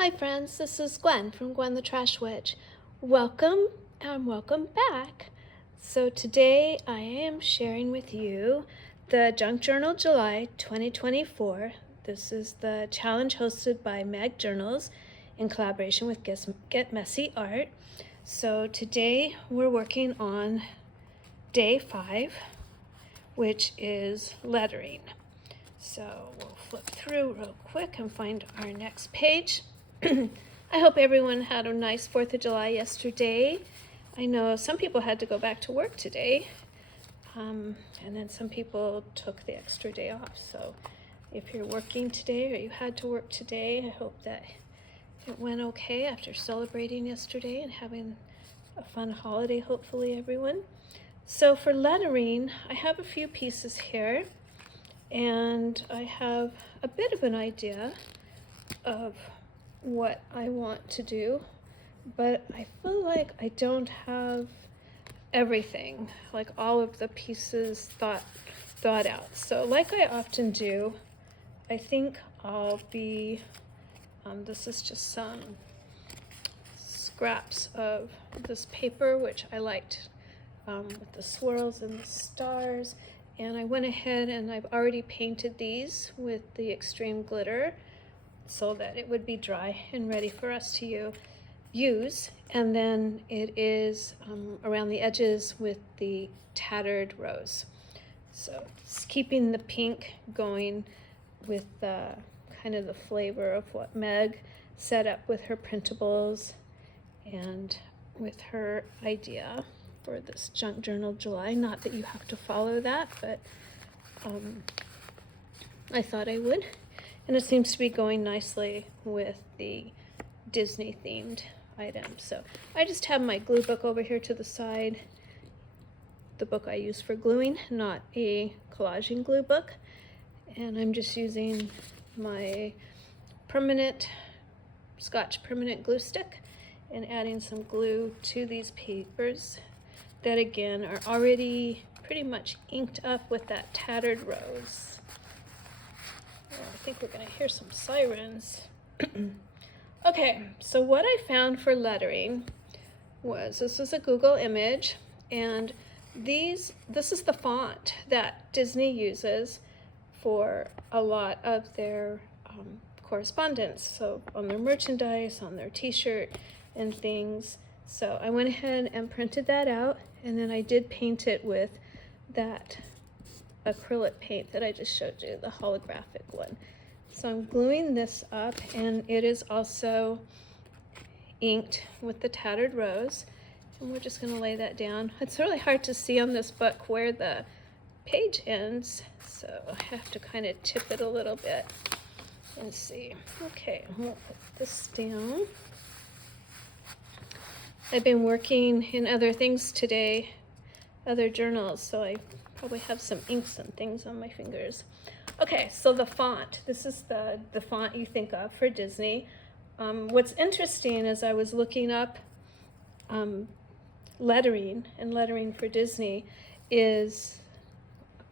Hi friends, this is Gwen from Gwen the Trash Witch. Welcome and welcome back. So today I am sharing with you the Junk Journal July 2024. This is the challenge hosted by Mag Journals in collaboration with Get Messy Art. So today we're working on day 5, which is lettering. So we'll flip through real quick and find our next page. I hope everyone had a nice 4th of July yesterday. I know some people had to go back to work today, and then some people took the extra day off. So if you're working today or you had to work today, I hope that it went okay after celebrating yesterday and having a fun holiday, hopefully, everyone. So for lettering, I have a few pieces here, and I have a bit of an idea of what I want to do, but I feel like I don't have everything, like all of the pieces thought out. So like I often do, I think I'll be, this is just some scraps of this paper, which I liked, with the swirls and the stars. And I went ahead and I've already painted these with the extreme glitter so that it would be dry and ready for us to use. And then it is around the edges with the tattered rose. So it's keeping the pink going with kind of the flavor of what Meg set up with her printables and with her idea for this Junk Journal July. Not that you have to follow that, but I thought I would. And it seems to be going nicely with the Disney themed items. So I just have my glue book over here to the side, the book I use for gluing, not a collaging glue book. And I'm just using my permanent, Scotch permanent glue stick and adding some glue to these papers that again are already pretty much inked up with that tattered rose. I think we're going to hear some sirens. Okay, so what I found for lettering was, this is a Google image, and this is the font that Disney uses for a lot of their correspondence, so on their merchandise, on their t-shirt and things. So I went ahead and printed that out, and then I did paint it with that acrylic paint that I just showed you, the holographic one. So I'm gluing this up, and it is also inked with the tattered rose, and we're just going to lay that down. It's really hard to see on this book where the page ends, so I have to kind of tip it a little bit and see. Okay, we'll put this down. I've been working in other things today, other journals, so I probably have some inks and things on my fingers. Okay, so the font. This is the font you think of for Disney. What's interesting is I was looking up lettering for Disney is,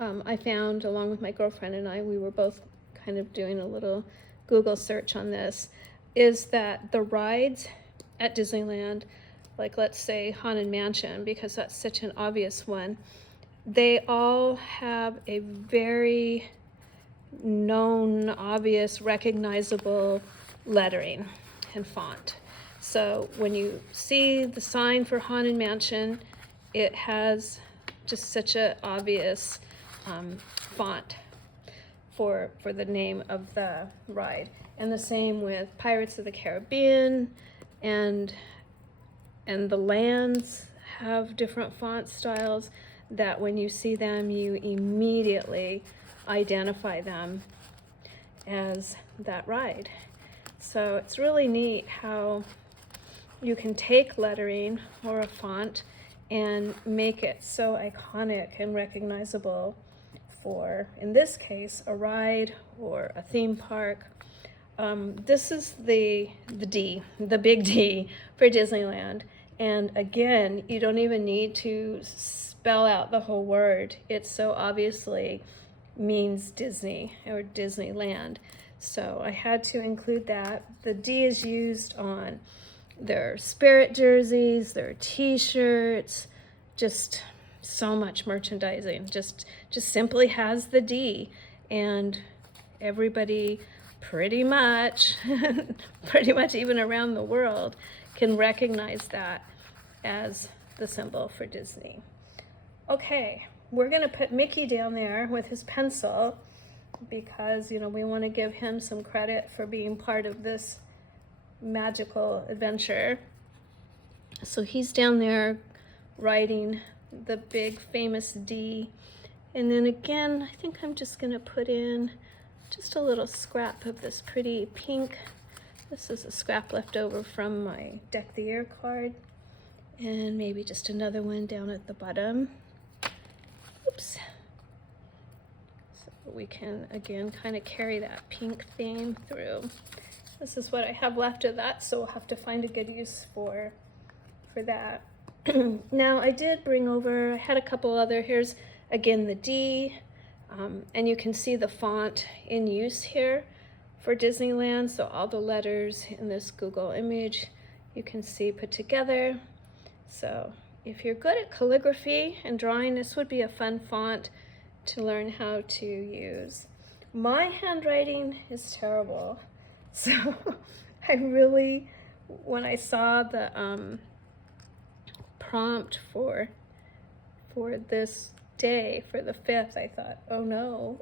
I found, along with my girlfriend and I, we were both kind of doing a little Google search on this, is that the rides at Disneyland, like let's say Haunted Mansion, because that's such an obvious one, they all have a very known, obvious, recognizable lettering and font. So when you see the sign for Haunted Mansion, it has just such an obvious font for the name of the ride. And the same with Pirates of the Caribbean, and the lands have different font styles that when you see them, you immediately identify them as that ride. So it's really neat how you can take lettering or a font and make it so iconic and recognizable for, in this case, a ride or a theme park. This is the big D for Disneyland. And again, you don't even need to spell out the whole word. It so obviously means Disney or Disneyland. So I had to include that. The D is used on their Spirit jerseys, their t-shirts, just so much merchandising. Just simply has the D, and everybody pretty much even around the world can recognize that as the symbol for Disney. Okay, we're gonna put Mickey down there with his pencil because, you know, we want to give him some credit for being part of this magical adventure. So he's down there writing the big famous D. And then again, I think I'm just gonna put in just a little scrap of this pretty pink. This is a scrap left over from my Deck the Year card. And maybe just another one down at the bottom. Oops. So we can, again, kind of carry that pink theme through. This is what I have left of that, so we'll have to find a good use for that. Now, I did bring over, I had a couple other, here's, again, the D. And you can see the font in use here for Disneyland. So all the letters in this Google image you can see put together. So if you're good at calligraphy and drawing, this would be a fun font to learn how to use. My handwriting is terrible. So I really, when I saw the prompt for this day, for the 5th, I thought, oh no.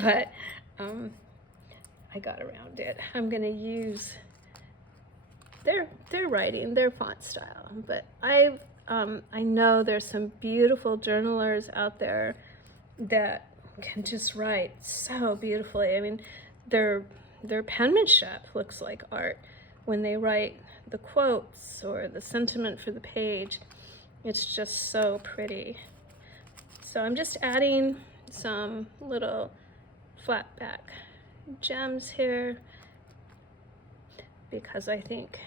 But I got around it. I'm gonna use their writing, their font style. But I know there's some beautiful journalers out there that can just write so beautifully. I mean, their penmanship looks like art when they write the quotes or the sentiment for the page. It's just so pretty. So I'm just adding some little flat back gems here because I think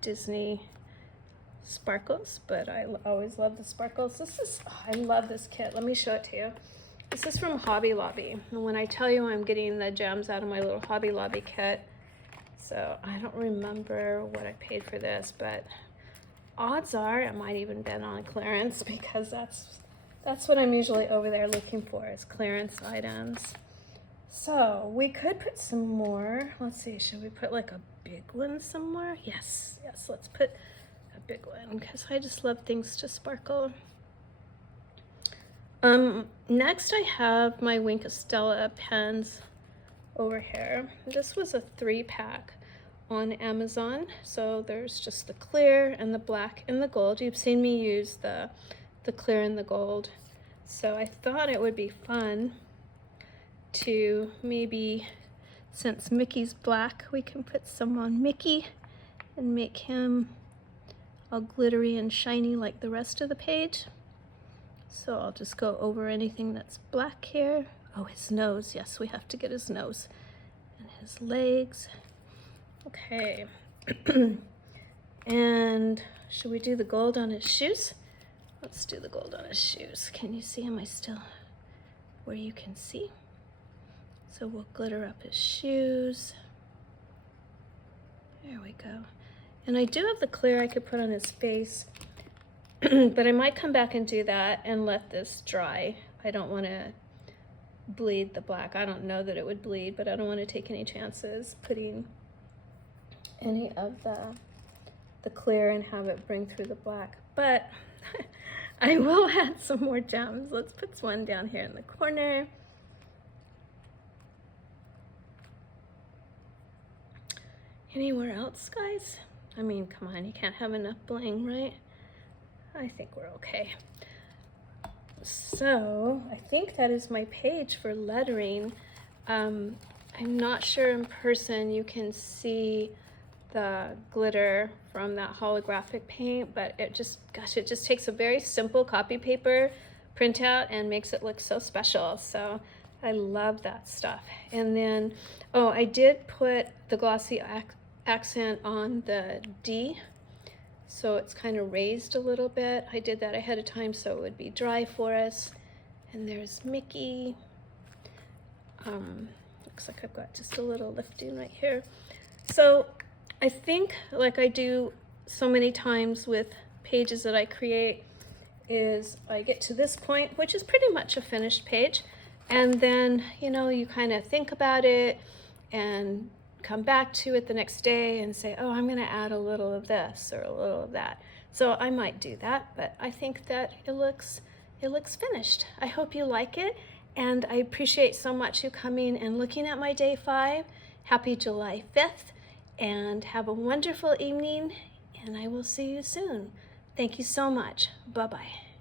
Disney sparkles, but I always love the sparkles. I love this kit. Let me show it to you. This is from Hobby Lobby. And when I tell you I'm getting the gems out of my little Hobby Lobby kit, so I don't remember what I paid for this, but odds are it might even been on clearance because that's what I'm usually over there looking for, is clearance items. So we could put some more. Let's see, should we put like a big one somewhere? Yes, let's put a big one because I just love things to sparkle. Next I have my Wink of Stella pens over here. This was a 3-pack on Amazon. So there's just the clear and the black and the gold. You've seen me use the clear and the gold. So I thought it would be fun to maybe, since Mickey's black, we can put some on Mickey and make him all glittery and shiny like the rest of the page. So I'll just go over anything that's black here. Oh, his nose. Yes, we have to get his nose and his legs. Okay. And should we do the gold on his shoes? Let's do the gold on his shoes. Can you see? Am I still where you can see? So we'll glitter up his shoes. There we go. And I do have the clear I could put on his face, but I might come back and do that and let this dry. I don't want to bleed the black. I don't know that it would bleed, but I don't want to take any chances putting any of the clear and have it bring through the black. But I will add some more gems. Let's put one down here in the corner. Anywhere else, guys? I mean, come on, you can't have enough bling, right? I think we're okay. So I think that is my page for lettering. I'm not sure in person you can see the glitter from that holographic paint, but it just takes a very simple copy paper printout and makes it look so special. So I love that stuff. And then, oh, I did put the glossy accent on the D, so it's kind of raised a little bit. I did that ahead of time so it would be dry for us. And there's Mickey. looks like I've got just a little lifting right here. So I think, like I do so many times with pages that I create, is I get to this point, which is pretty much a finished page, and then, you know, you kind of think about it and come back to it the next day and say, oh, I'm going to add a little of this or a little of that. So I might do that, but I think that it looks finished. I hope you like it, and I appreciate so much you coming and looking at my day 5. Happy July 5th, and have a wonderful evening, and I will see you soon. Thank you so much. Bye-bye.